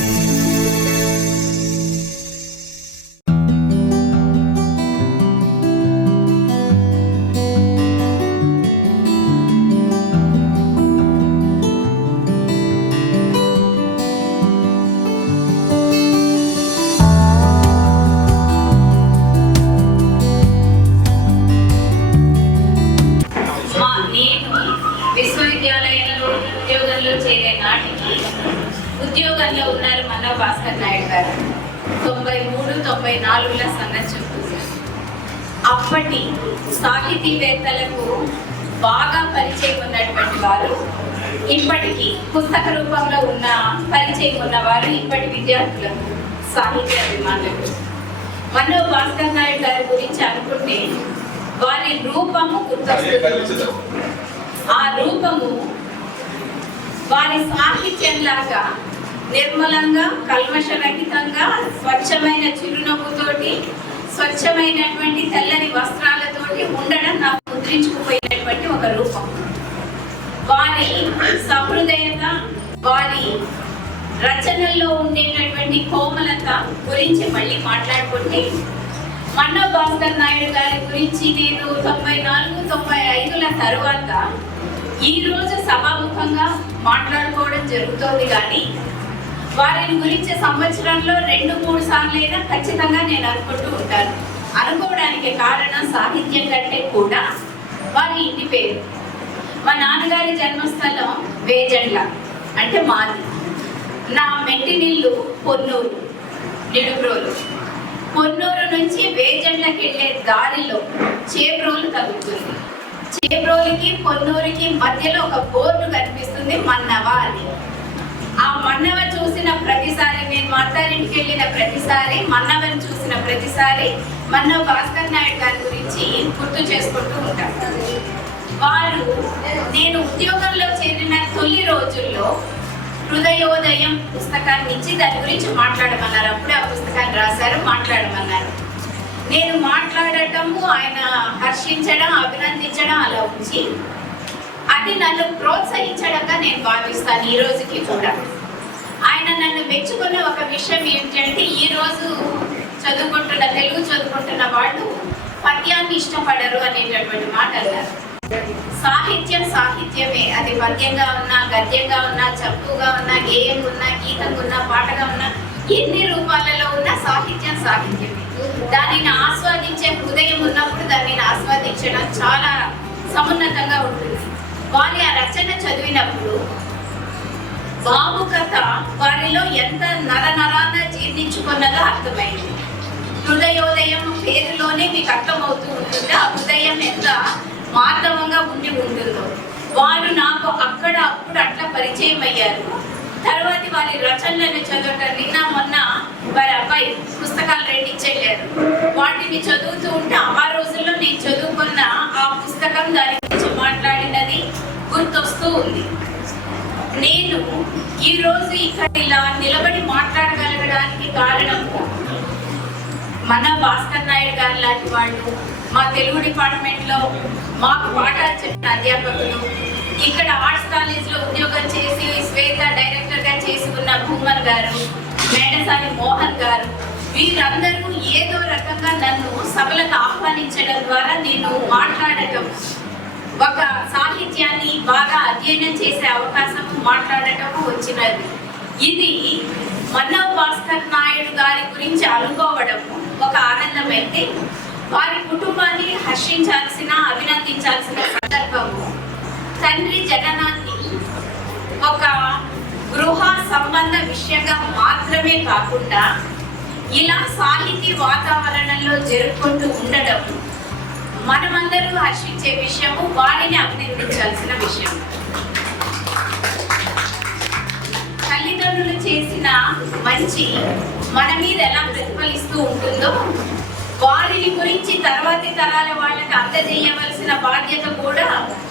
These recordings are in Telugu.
మా ఉద్యోగంలో ఉన్నారు మన భాస్కర్ నాయుడు గారు. తొంభై మూడు తొంభై నాలుగుల సంగతి చెప్తున్నారు అప్పటి సాహితీవేత్తలకు బాగా పరిచయం ఉన్నటువంటి వారు ఇప్పటికి పుస్తక రూపంలో ఉన్న పరిచయం ఉన్నవారు ఇప్పటి విద్యార్థులకు సాహిత్య అభిమానులకు. మనో భాస్కర్ నాయుడు గారి గురించి అనుకుంటే వారి రూపము గుర్తొస్తుంది. ఆ రూపము వారి సాహిత్యం లాగా నిర్మలంగా కల్మషరహితంగా స్వచ్ఛమైన చిరునవ్వుతోటి స్వచ్ఛమైనటువంటి తెల్లని వస్త్రాలతోటి ఉండడం నాకు ముద్రించుకుపోయినటువంటి ఒక రూపం. వారి సహృదయత వారి రచనల్లో ఉండేటటువంటి కోమలత గురించి మళ్ళీ మాట్లాడుకుంటే మన్నో భాస్కర్ నాయుడు గారి గురించి నేను తొంభై నాలుగు తొంభై ఐదుల తరువాత ఈ రోజు సభాముఖంగా మాట్లాడుకోవడం జరుగుతోంది కానీ వారిని గురించి సంవత్సరంలో రెండు మూడు సార్లు అయినా ఖచ్చితంగా నేను అనుకుంటూ ఉంటాను. అనుకోవడానికి కారణం సాహిత్యం కంటే కూడా వారి ఇంటి పేరు. మా నాన్నగారి జన్మస్థలం వేజండ్ల అంటే మాది. నా మెట్టినిల్లు పొన్నూరు నిడుబ్రోలు. పొన్నూరు నుంచి వేజండ్లకి వెళ్ళే దారిలో చేబ్రోలు తగులుతుంది చేబ్రోలుకి పొన్నూరుకి మధ్యలో ఒక బోర్డు కనిపిస్తుంది మన్నవ అని. ఆ మన్నవ చూసిన ప్రతిసారి నేను మా అత్తారింటికి వెళ్ళిన ప్రతిసారి మన్నవని చూసిన ప్రతిసారి మన్నవ భాస్కర్ నాయుడు గారి గురించి గుర్తు చేసుకుంటూ ఉంటాను వారు నేను ఉద్యోగంలో చేరిన తొలి రోజుల్లో హృదయోదయం పుస్తకాన్ని ఇచ్చి దాని గురించి మాట్లాడమన్నారు. అప్పుడే ఆ పుస్తకాన్ని రాశారు మాట్లాడమన్నారు. నేను మాట్లాడటము ఆయన హర్షించడం అభినందించడం అలా ఉంచి అది నన్ను ప్రోత్సహించడంగా నేను భావిస్తాను ఈ రోజుకి కూడా. ఆయన నన్ను మెచ్చుకున్న ఒక విషయం ఏంటంటే ఈ రోజు చదువుకుంటున్న తెలుగు చదువుకుంటున్న వాళ్ళు పద్యాన్ని ఇష్టపడరు అనేటటువంటి మాట అన్నారు. సాహిత్యం సాహిత్యమే. అది పద్యంగా ఉన్నా గద్యంగా ఉన్నా చప్పుగా ఉన్నా గేయం ఉన్నా గీతంగా ఉన్నా పాటగా ఉన్నా ఎన్ని రూపాలలో ఉన్నా సాహిత్యం సాహిత్యమే. దానిని ఆస్వాదించే హృదయం ఉన్నప్పుడు దానిని ఆస్వాదించడం చాలా సమున్నతంగా ఉంటుంది. వాళ్ళు ఆ రచన చదివినప్పుడు బాబు కథ వారిలో ఎంత నర నరాన జీర్ణించుకున్నదో అర్థమైంది. హృదయోదయం పేరులోనే మీకు అర్థమవుతూ ఉంటుంది? ఆ హృదయం ఎంత మార్దవంగా ఉండి ఉంటుందో. వారు నాకు అక్కడ అప్పుడు అట్లా పరిచయం అయ్యారు. తర్వాత వారి రచనలను చదవటం నిన్న మొన్న వారి అబ్బాయి పుస్తకాలు రెండు ఇచ్చేళ్ళారు వాటిని చదువుతూ ఉంటే ఆ రోజుల్లో నేను చదువుకున్న ఆ పుస్తకం దాని గురించి మాట్లాడినది గుర్తొస్తూ ఉంది. నేను ఈ రోజు ఇక్కడ ఇలా నిలబడి మాట్లాడగలగడానికి కారణం మన భాస్కర్ నాయుడు గారు లాంటి వాళ్ళు మా తెలుగు డిపార్ట్మెంట్లో మాకు పాఠాలు చెప్పిన అధ్యాపకులు ఇక్కడ ఆర్ట్స్ కాలేజ్లో ఉద్యోగం చేసి శ్వేత డైరెక్టర్గా చేసి ఉన్న భూమన్ గారు మేడసాని మోహన్ గారు వీరందరూ ఏదో రకంగా నన్ను సభలకు ఆహ్వానించడం ద్వారా నేను మాట్లాడటం ఒక సాహిత్యాన్ని బాగా అధ్యయనం చేసే అవకాశం మాట్లాడటము వచ్చినది. ఇది మన్నవ్ భాస్కర్ నాయుడు గారి గురించి అనుకోవడం ఒక ఆనందం అయితే వారి కుటుంబాన్ని హర్షించాల్సిన అభినందించాల్సిన సందర్భము. తండ్రి జననాన్ని ఒక గృహ సంబంధ విషయంగా మాత్రమే కాకుండా ఇలా సాహితీ వాతావరణంలో జరుపుకుంటూ ఉండడం మనమందరూ హర్షించే విషయము వారిని అభినందించాల్సిన విషయం. తల్లిదండ్రులు చేసిన మంచి మన మీద ఎలా ప్రతిఫలిస్తూ ఉంటుందో వారిని గురించి తర్వాతి తరాల వాళ్ళకి అందజేయవలసిన బాధ్యత కూడా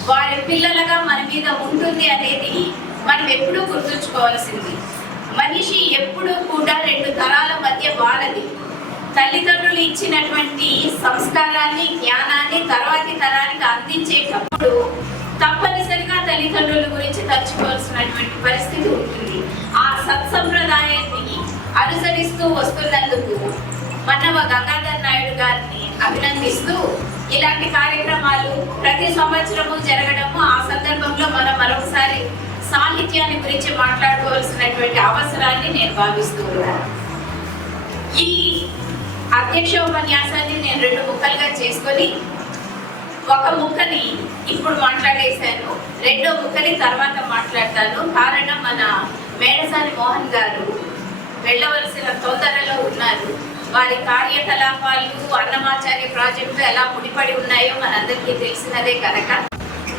వారి పిల్లలుగా మన మీద ఉంటుంది అనేది మనం ఎప్పుడూ గుర్తుంచుకోవాల్సింది. మనిషి ఎప్పుడూ కూడా రెండు తరాల మధ్య వాళ్ళది తల్లిదండ్రులు ఇచ్చినటువంటి సంస్కారాన్ని జ్ఞానం జ్ఞానాన్ని తర్వాతి తరానికి అందించేటప్పుడు తప్పనిసరిగా తల్లిదండ్రుల గురించి తలుచుకోవాల్సినటువంటి పరిస్థితి ఉంటుంది. ఆ సత్సంప్రదాయాన్ని అనుసరిస్తూ వస్తున్నందుకు మన్నవ గంగాధర్ నాయుడు గారిని అభినందిస్తూ ఇలాంటి కార్యక్రమాలు ప్రతి సంవత్సరము జరగడము ఆ సందర్భంలో మనం మరొకసారి సాహిత్యాన్ని గురించి మాట్లాడుకోవాల్సినటువంటి అవసరాన్ని నేను భావిస్తూ ఉన్నాను. ఈ అధ్యక్ష ఉపన్యాసాన్ని నేను రెండు ముక్కలుగా చేసుకొని ఒక ముక్కని ఇప్పుడు మాట్లాడేశాను. రెండో ముక్కని తర్వాత మాట్లాడతాను. కారణం మన మేడసాని మోహన్ గారు వెళ్ళవలసిన తొందరలో ఉన్నారు. వారి కార్యకలాపాలు అన్నమాచార్య ప్రాజెక్టు ఎలా ముడిపడి ఉన్నాయో మనందరికీ తెలిసినదే కనుక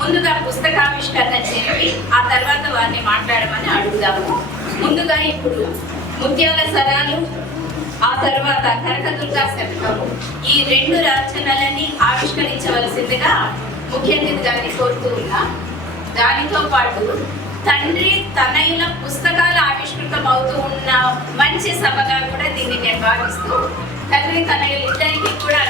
ముందుగా పుస్తకావిష్కరణ చెప్పి ఆ తర్వాత వారిని మాట్లాడమని అడుగుదాము. ముందుగా ఇప్పుడు ముత్యాల సరాలు ఆ తర్వాత కనకదుర్గా శతకము. ఈ రెండు రచనలని ఆవిష్కరించవలసిందిగా ముఖ్య అతిథి కోరుతూ ఉన్నా. దానితో పాటు తండ్రి తనయుల పుస్తకాలు ఆవిష్కృతం అవుతూ ఉన్న మంచి సభగా కూడా దీన్ని నేను భావిస్తూ తండ్రి తనయులు ఇద్దరికి కూడా